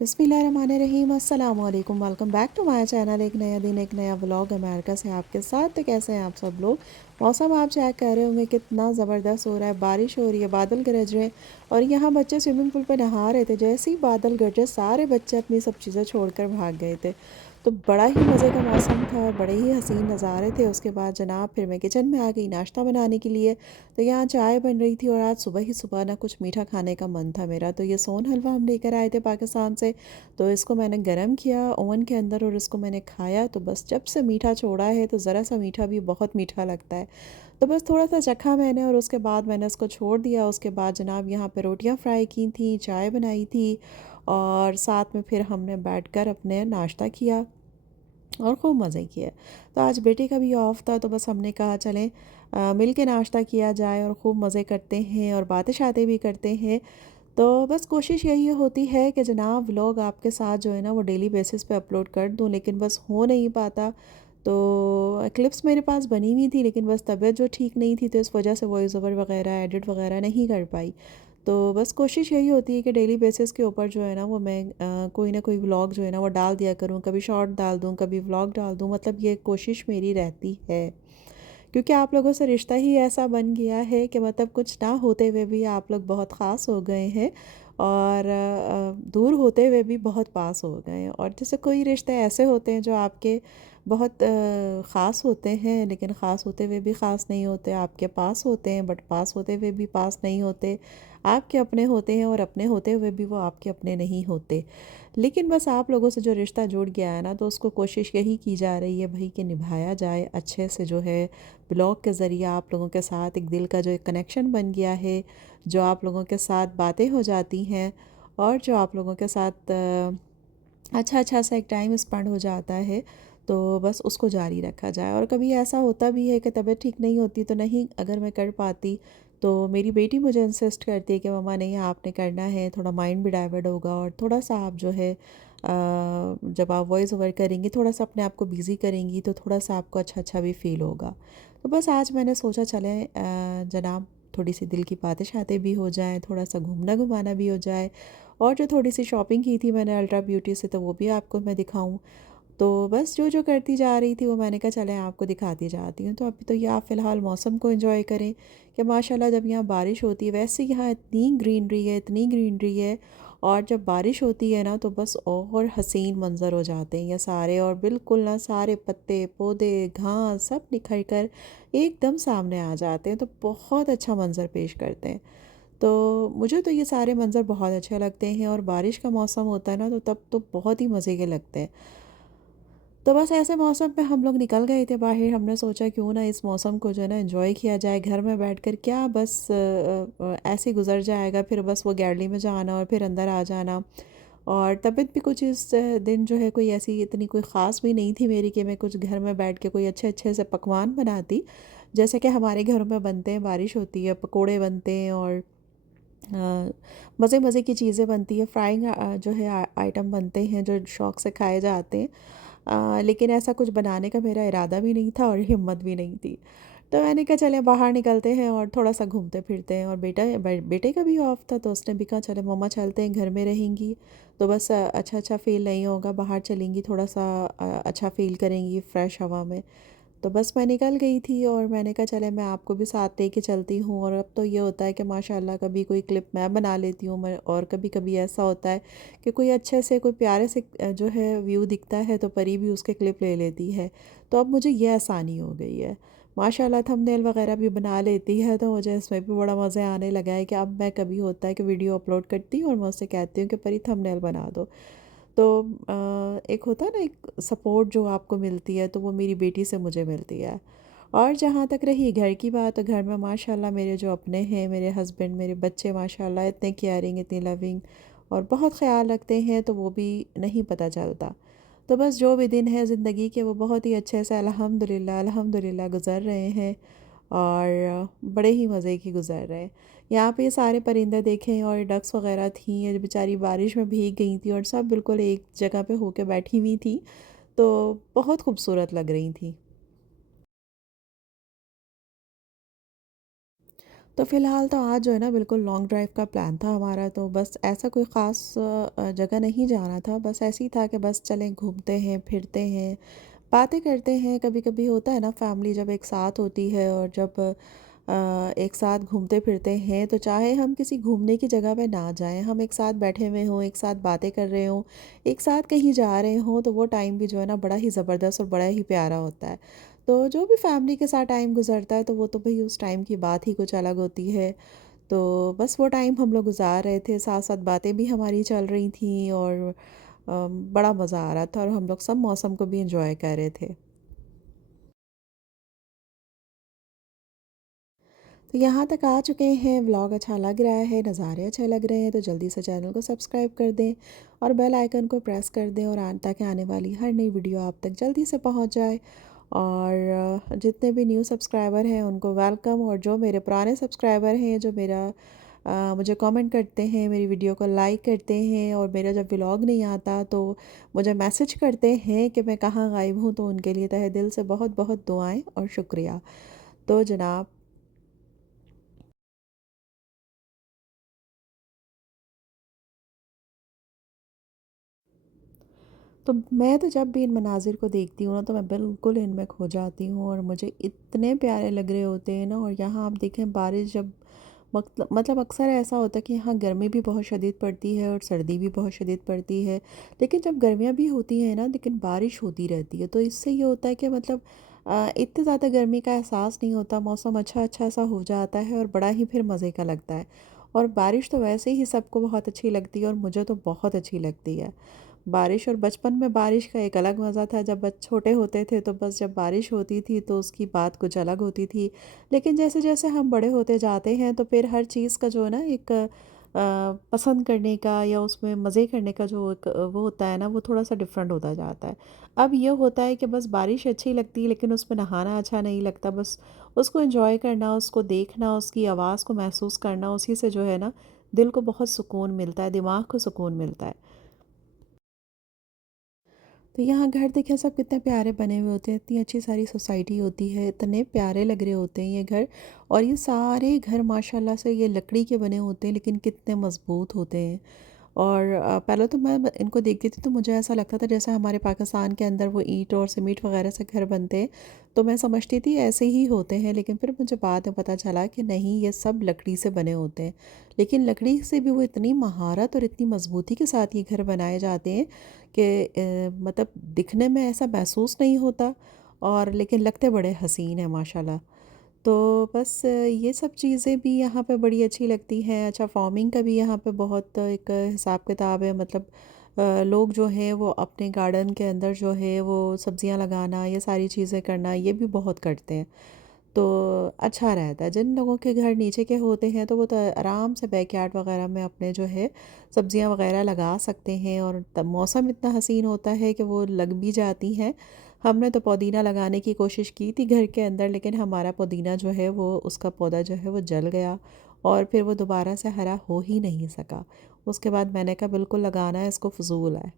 बिस्मिल्लाहिर्रहमानिर्रहीम अस्सलाम वालेकुम welcome back to my channel. एक नया दिन एक नया व्लॉग अमेरिका से आपके साथ। तो कैसे हैं आप सब लोग? मौसम आप चेक कर रहे होंगे कितना ज़बरदस्त हो रहा है, बारिश हो रही है, बादल गरज रहे हैं। और यहाँ बच्चे स्विमिंग पूल पे नहा रहे थे, जैसे ही बादल गरजे सारे बच्चे अपनी सब चीज़ें छोड़कर भाग गए थे। तो बड़ा ही मज़े का मौसम था और बड़े ही हसीन नज़ारे थे। उसके बाद जनाब फिर मैं किचन में आ गई नाश्ता बनाने के लिए। तो यहाँ चाय बन रही थी और आज सुबह ही सुबह ना कुछ मीठा खाने का मन था मेरा, तो ये सोन हलवा हम लेकर आए थे पाकिस्तान से। तो इसको मैंने गरम किया ओवन के अंदर और इसको मैंने खाया। तो बस जब से मीठा छोड़ा है तो ज़रा सा मीठा भी बहुत मीठा लगता है। तो बस थोड़ा सा चखा मैंने और उसके बाद मैंने इसको छोड़ दिया। उसके बाद जनाब यहाँ पे रोटियाँ फ्राई की थी, चाय बनाई थी और साथ में फिर हमने बैठकर अपने नाश्ता किया और खूब मज़े किए। तो आज बेटे का भी ऑफ था तो बस हमने कहा चलें मिल के नाश्ता किया जाए और खूब मज़े करते हैं और बातें शातें भी करते हैं। तो बस कोशिश यही होती है कि जनाब व्लॉग आपके साथ जो है ना वो डेली बेसिस पे अपलोड कर दूं, लेकिन बस हो नहीं पाता। तो क्लिप्स मेरे पास बनी हुई थी लेकिन बस तबीयत जो ठीक नहीं थी तो इस वजह से वॉइस ओवर वगैरह एडिट वगैरह नहीं कर पाई। तो बस कोशिश यही होती है कि डेली बेसिस के ऊपर जो है ना वो मैं कोई ना कोई व्लॉग जो है ना वो डाल दिया करूँ, कभी शॉर्ट डाल दूँ, कभी व्लॉग डाल दूँ, मतलब ये कोशिश मेरी रहती है। क्योंकि आप लोगों से रिश्ता ही ऐसा बन गया है कि मतलब कुछ ना होते हुए भी आप लोग बहुत ख़ास हो गए हैं और दूर होते हुए भी बहुत पास हो गए हैं। और जैसे कोई रिश्ते ऐसे होते हैं जो आपके बहुत ख़ास होते हैं लेकिन ख़ास होते हुए भी ख़ास नहीं होते, आपके पास होते हैं बट पास होते हुए भी पास नहीं होते, आपके अपने होते हैं और अपने होते हुए भी वो आपके अपने नहीं होते। लेकिन बस आप लोगों से जो रिश्ता जुड़ गया है ना तो उसको कोशिश यही की जा रही है भाई कि निभाया जाए अच्छे से, जो है ब्लॉग के ज़रिए आप लोगों के साथ एक दिल का जो एक कनेक्शन बन गया है, जो आप लोगों के साथ बातें हो जाती हैं और जो आप लोगों के साथ अच्छा अच्छा सा एक टाइम स्पेंड हो जाता है। तो बस उसको जारी रखा जाए। और कभी ऐसा होता भी है कि तबीयत ठीक नहीं होती तो नहीं अगर मैं कर पाती तो मेरी बेटी मुझे इंसिस्ट करती है कि मम्मा नहीं आपने करना है, थोड़ा माइंड भी डाइवर्ट होगा और थोड़ा सा आप जो है जब आप वॉइस ओवर करेंगी थोड़ा सा अपने आप को बिज़ी करेंगी तो थोड़ा सा आपको अच्छा अच्छा भी फील होगा। तो बस आज मैंने सोचा चले जनाब थोड़ी सी दिल की बातें शातें भी हो जाएं, थोड़ा सा घूमना घुमाना भी हो जाए और जो थोड़ी सी शॉपिंग की थी मैंने अल्ट्रा ब्यूटी से तो वो भी आपको मैं दिखाऊं। तो बस जो जो करती जा रही थी वो मैंने कहा चलें आपको दिखाती जाती हूँ। तो अभी तो ये आप फ़िलहाल मौसम को एंजॉय करें कि माशाल्लाह जब यहाँ बारिश होती है, वैसे यहाँ इतनी ग्रीनरी है, इतनी ग्रीनरी है। और जब बारिश होती है ना तो बस और हसीन मंज़र हो जाते हैं ये सारे, और बिल्कुल ना सारे पत्ते पौधे घास सब निखर कर एकदम सामने आ जाते हैं, तो बहुत अच्छा मंज़र पेश करते हैं। तो मुझे तो ये सारे मंज़र बहुत अच्छे लगते हैं और बारिश का मौसम होता है ना तो तब तो बहुत ही मज़े के लगते हैं। तो बस ऐसे मौसम में हम लोग निकल गए थे बाहर। हमने सोचा क्यों ना इस मौसम को जो है ना एंजॉय किया जाए, घर में बैठकर क्या बस ऐसे ही गुजर जाएगा, फिर बस वो गैलरी में जाना और फिर अंदर आ जाना। और तबीयत भी कुछ इस दिन जो है कोई ऐसी इतनी कोई ख़ास भी नहीं थी मेरी कि मैं कुछ घर में बैठ के कोई अच्छे अच्छे से पकवान बनाती, जैसे कि हमारे घरों में बनते हैं, बारिश होती है पकोड़े बनते हैं और मज़े मज़े की चीज़ें बनती है, फ्राइंग जो है आइटम बनते हैं जो शौक़ से खाए जाते हैं। लेकिन ऐसा कुछ बनाने का मेरा इरादा भी नहीं था और हिम्मत भी नहीं थी। तो मैंने कहा चले बाहर निकलते हैं और थोड़ा सा घूमते फिरते हैं। और बेटे का भी ऑफ था तो उसने भी कहा चले मम्मा चलते हैं, घर में रहेंगी तो बस अच्छा अच्छा फ़ील नहीं होगा, बाहर चलेंगी थोड़ा सा अच्छा फ़ील करेंगी फ्रेश हवा में। तो बस मैं निकल गई थी और मैंने कहा चले मैं आपको भी साथ लेके चलती हूँ। और अब तो ये होता है कि माशाल्लाह कभी कोई क्लिप मैं बना लेती हूँ मैं, और कभी कभी ऐसा होता है कि कोई अच्छे से कोई प्यारे से जो है व्यू दिखता है तो परी भी उसके क्लिप ले लेती है। तो अब मुझे ये आसानी हो गई है, माशाल्लाह थंबनेल वगैरह भी बना लेती है। तो मुझे इसमें भी बड़ा मज़ा आने लगा है कि अब मैं कभी होता है कि वीडियो अपलोड करती हूँ और मैं उससे कहती हूँ कि परी थंबनेल बना दो। तो एक होता है ना एक सपोर्ट जो आपको मिलती है तो वो मेरी बेटी से मुझे मिलती है। और जहाँ तक रही घर की बात, तो घर में माशाल्लाह मेरे जो अपने हैं, मेरे हस्बैंड, मेरे बच्चे माशाल्लाह इतने केयरिंग, इतने लविंग और बहुत ख़्याल रखते हैं तो वो भी नहीं पता चलता। तो बस जो भी दिन है ज़िंदगी के वो बहुत ही अच्छे से अल्हम्दुलिल्लाह अल्हम्दुलिल्लाह गुज़र रहे हैं और बड़े ही मज़े की गुज़र रहे हैं। यहाँ पे सारे परिंदे देखें और डक्स वगैरह थी, ये बेचारी बारिश में भीग गई थी और सब बिल्कुल एक जगह पे होके बैठी हुई थी, तो बहुत खूबसूरत लग रही थी। तो फ़िलहाल तो आज जो है ना बिल्कुल लॉन्ग ड्राइव का प्लान था हमारा, तो बस ऐसा कोई ख़ास जगह नहीं जाना था, बस ऐसे ही था कि बस चलें घूमते हैं, फिरते हैं, बातें करते हैं। कभी-कभी होता है ना फैमिली जब एक साथ होती है और जब एक साथ घूमते फिरते हैं, तो चाहे हम किसी घूमने की जगह पे ना जाएँ, हम एक साथ बैठे हुए हों, एक साथ बातें कर रहे हों, एक साथ कहीं जा रहे हों, तो वो टाइम भी जो है ना बड़ा ही ज़बरदस्त और बड़ा ही प्यारा होता है। तो जो भी फैमिली के साथ टाइम गुज़रता है, तो वो तो भई उस टाइम की बात ही कुछ अलग होती है। तो बस वो टाइम हम लोग गुज़ार रहे थे, साथ-साथ बातें भी हमारी चल रही थीं और बड़ा मज़ा आ रहा था और हम लोग सब मौसम को भी एन्जॉय कर रहे थे। तो यहाँ तक आ चुके हैं, व्लॉग अच्छा लग रहा है, नज़ारे अच्छे लग रहे हैं, तो जल्दी से चैनल को सब्सक्राइब कर दें और बेल आइकन को प्रेस कर दें और ताकि आने वाली हर नई वीडियो आप तक जल्दी से पहुँच जाए। और जितने भी न्यू सब्सक्राइबर हैं उनको वेलकम, और जो मेरे पुराने सब्सक्राइबर हैं जो मुझे कमेंट करते हैं, मेरी वीडियो को लाइक करते हैं और मेरा जब व्लॉग नहीं आता तो मुझे मैसेज करते हैं कि मैं कहाँ गायब हूँ, तो उनके लिए तहे दिल से बहुत बहुत दुआएं और शुक्रिया। तो जनाब, तो मैं तो जब भी इन मनाज़िर को देखती हूँ ना, तो मैं बिल्कुल इनमें खो जाती हूँ और मुझे इतने प्यारे लग रहे होते हैं ना। और यहाँ आप देखें बारिश जब मतलब अक्सर ऐसा होता है कि यहाँ गर्मी भी बहुत शदीद पड़ती है और सर्दी भी बहुत शदीद पड़ती है। लेकिन जब गर्मियाँ भी होती हैं ना, लेकिन बारिश होती रहती है, तो इससे ये होता है कि मतलब इतनी ज़्यादा गर्मी का एहसास नहीं होता, मौसम अच्छा-अच्छा सा हो जाता है और बड़ा ही फिर मज़े का लगता है। और बारिश तो वैसे ही सबको बहुत अच्छी लगती है और मुझे तो बहुत अच्छी लगती है। बारिश, और बचपन में बारिश का एक अलग मज़ा था। जब छोटे होते थे तो बस जब बारिश होती थी तो उसकी बात कुछ अलग होती थी। लेकिन जैसे-जैसे हम बड़े होते जाते हैं तो फिर हर चीज़ का जो है ना एक पसंद करने का या उसमें मज़े करने का जो एक वो होता है ना, वो थोड़ा-सा डिफ़रेंट होता जाता है। अब ये होता है कि बस बारिश अच्छी लगती है लेकिन उसमें नहाना अच्छा नहीं लगता। बस उसको एन्जॉय करना, उसको देखना, उसकी आवाज़ को महसूस करना, उसी से जो है ना दिल को बहुत सुकून मिलता है, दिमाग को सुकून मिलता है। तो यहाँ घर देखे सब कितने प्यारे बने हुए होते हैं, इतनी अच्छी सारी सोसाइटी होती है, इतने प्यारे लग रहे होते हैं ये घर। और ये सारे घर माशाल्लाह से ये लकड़ी के बने होते हैं, लेकिन कितने मज़बूत होते हैं। और पहले तो मैं इनको देखती थी तो मुझे ऐसा लगता था जैसे हमारे पाकिस्तान के अंदर वो ईंट और सीमेंट वगैरह से घर बनते हैं, तो मैं समझती थी ऐसे ही होते हैं। लेकिन फिर मुझे बाद में पता चला कि नहीं, ये सब लकड़ी से बने होते हैं। लेकिन लकड़ी से भी वो इतनी महारत और इतनी मज़बूती के साथ ये घर बनाए जाते हैं कि मतलब दिखने में ऐसा महसूस नहीं होता, और लेकिन लगते बड़े हसीन हैं माशाल्लाह। तो बस ये सब चीज़ें भी यहाँ पे बड़ी अच्छी लगती हैं। अच्छा, फार्मिंग का भी यहाँ पे बहुत एक हिसाब किताब है। मतलब लोग जो हैं वो अपने गार्डन के अंदर जो है वो सब्जियाँ लगाना, ये सारी चीज़ें करना, ये भी बहुत करते हैं। तो अच्छा रहता है। जिन लोगों के घर नीचे के होते हैं तो वो तो आराम से बैकयार्ड वगैरह में अपने जो है सब्जियां वगैरह लगा सकते हैं, और तब मौसम इतना हसीन होता है कि वो लग भी जाती हैं। हमने तो पुदीना लगाने की कोशिश की थी घर के अंदर, लेकिन हमारा पुदीना जो है वो उसका पौधा जो है वो जल गया और फिर वो दोबारा से हरा हो ही नहीं सका। उसके बाद मैंने कहा बिल्कुल लगाना है, इसको फजूल है।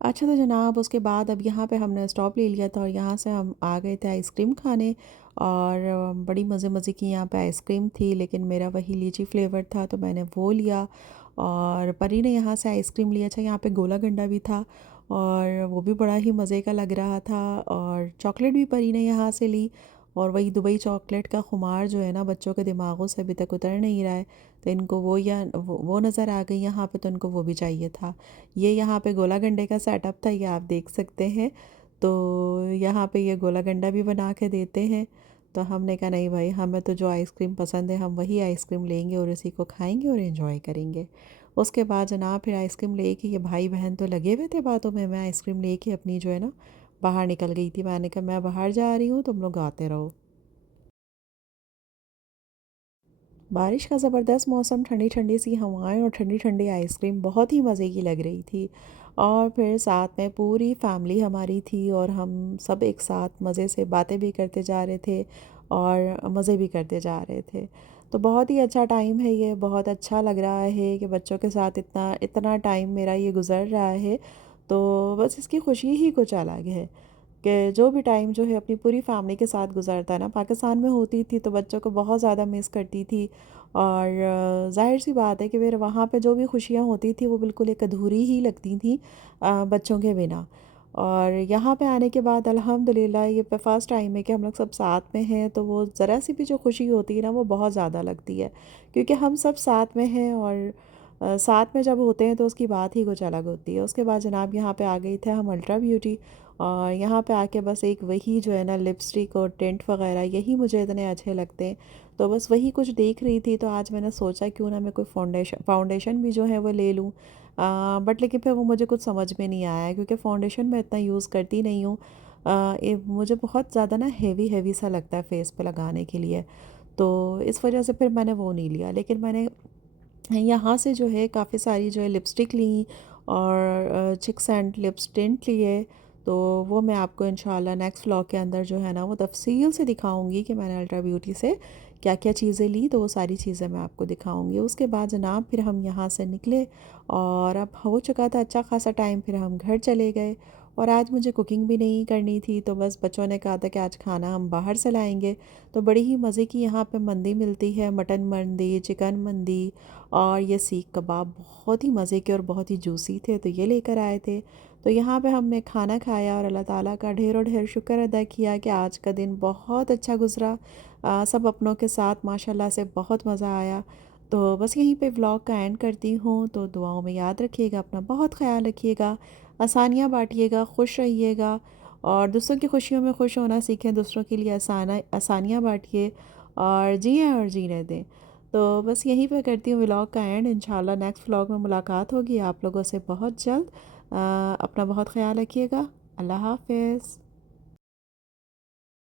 अच्छा तो जनाब, उसके बाद अब यहाँ पे हमने स्टॉप ले लिया था और यहाँ से हम आ गए थे आइसक्रीम खाने। और बड़ी मज़े मज़े की यहाँ पे आइसक्रीम थी, लेकिन मेरा वही लीची फ्लेवर था तो मैंने वो लिया। और परी ने यहाँ से आइसक्रीम लिया। अच्छा, यहाँ पे गोला गंडा भी था और वो भी बड़ा ही मज़े का लग रहा था। और चॉकलेट भी परी ने यहाँ से ली। और वही दुबई चॉकलेट का खुमार जो है ना बच्चों के दिमागों से अभी तक उतर नहीं रहा है, तो इनको वो या वो नज़र आ गई यहाँ पे, तो इनको वो भी चाहिए था। ये यहाँ पे गोला गंडे का सेटअप था, ये आप देख सकते हैं। तो यहाँ पे ये गोला गंडा भी बना के देते हैं। तो हमने कहा नहीं भाई, हमें तो जो आइसक्रीम पसंद है हम वही आइसक्रीम लेंगे और उसी को खाएंगे और एंजॉय करेंगे। उसके बाद जनाब फिर आइसक्रीम लेके ये भाई बहन तो लगे हुए थे बातों में, मैं आइसक्रीम लेके अपनी जो है ना बाहर निकल गई थी। मैंने कहा मैं बाहर जा रही हूँ, तुम लोग आते रहो। बारिश का ज़बरदस्त मौसम, ठंडी ठंडी सी हवाएं और ठंडी ठंडी आइसक्रीम बहुत ही मज़े की लग रही थी। और फिर साथ में पूरी फैमिली हमारी थी और हम सब एक साथ मज़े से बातें भी करते जा रहे थे और मज़े भी करते जा रहे थे। तो बहुत ही अच्छा टाइम है ये, बहुत अच्छा लग रहा है कि बच्चों के साथ इतना इतना टाइम मेरा ये गुज़र रहा है। तो बस इसकी खुशी ही कुछ अलग है। कि जो भी टाइम जो है अपनी पूरी फैमिली के साथ गुज़रता है ना, पाकिस्तान में होती थी तो बच्चों को बहुत ज़्यादा मिस करती थी। और ज़ाहिर सी बात है कि फिर वहाँ पे जो भी खुशियाँ होती थी वो बिल्कुल एक अधूरी ही लगती थी बच्चों के बिना। और यहाँ पे आने के बाद अल्हम्दुलिल्लाह ये फर्स्ट टाइम है कि हम लोग सब साथ में हैं, तो वो ज़रा सी भी जो खुशी होती है ना वो बहुत ज़्यादा लगती है, क्योंकि हम सब साथ में हैं। और साथ में जब होते हैं तो उसकी बात ही कुछ अलग होती है। उसके बाद जनाब यहाँ पे आ गई थे हम अल्ट्रा ब्यूटी, और यहाँ पे आके बस एक वही जो है ना लिपस्टिक और टेंट वगैरह यही मुझे इतने अच्छे लगते हैं। तो बस वही कुछ देख रही थी, तो आज मैंने सोचा क्यों ना मैं कोई फाउंडेशन भी जो है वो ले लूँ। बट लेकिन फिर वो मुझे कुछ समझ में नहीं आया, क्योंकि फाउंडेशन मैं इतना यूज़ करती नहीं हूँ। मुझे बहुत ज़्यादा ना हेवी हेवी सा लगता है फेस पे लगाने के लिए, तो इस वजह से फिर मैंने वो नहीं लिया। लेकिन मैंने यहाँ से जो है काफ़ी सारी जो है लिपस्टिक ली, और चिक्स एंड लिप्स टिंट लिए। तो वो मैं आपको इंशाल्लाह नेक्स्ट व्लॉग के अंदर जो है ना वो तफसील से दिखाऊंगी कि मैंने अल्ट्रा ब्यूटी से क्या क्या चीज़ें ली, तो वो सारी चीज़ें मैं आपको दिखाऊंगी। उसके बाद जनाब फिर हम यहाँ से निकले, और अब हो चुका था अच्छा खासा टाइम, फिर हम घर चले गए। और आज मुझे कुकिंग भी नहीं करनी थी, तो बस बच्चों ने कहा था कि आज खाना हम बाहर से लाएंगे। तो बड़ी ही मज़े की यहाँ पे मंदी मिलती है, मटन मंदी, चिकन मंदी, और ये सीख कबाब बहुत ही मज़े के और बहुत ही जूसी थे, तो ये लेकर आए थे। तो यहाँ पे हमने खाना खाया और अल्लाह ताला का ढेरों ढेर शुक्र अदा किया कि आज का दिन बहुत अच्छा गुज़रा। सब अपनों के साथ माशाल्लाह से बहुत मज़ा आया। तो बस यहीं पे व्लॉग का एंड करती हूँ। तो दुआओं में याद रखिएगा, अपना बहुत ख़्याल रखिएगा, आसानियाँ बाँटिएगा, खुश रहिएगा, और दूसरों की खुशियों में खुश होना सीखें, दूसरों के लिए आसानियाँ बाँटिए, और जिएँ और जीने दें। तो बस यहीं पे करती हूँ व्लॉग का एंड। इंशाल्लाह नेक्स्ट व्लॉग में मुलाकात होगी आप लोगों से बहुत जल्द। अपना बहुत ख्याल रखिएगा। अल्लाह हाफ़िज़।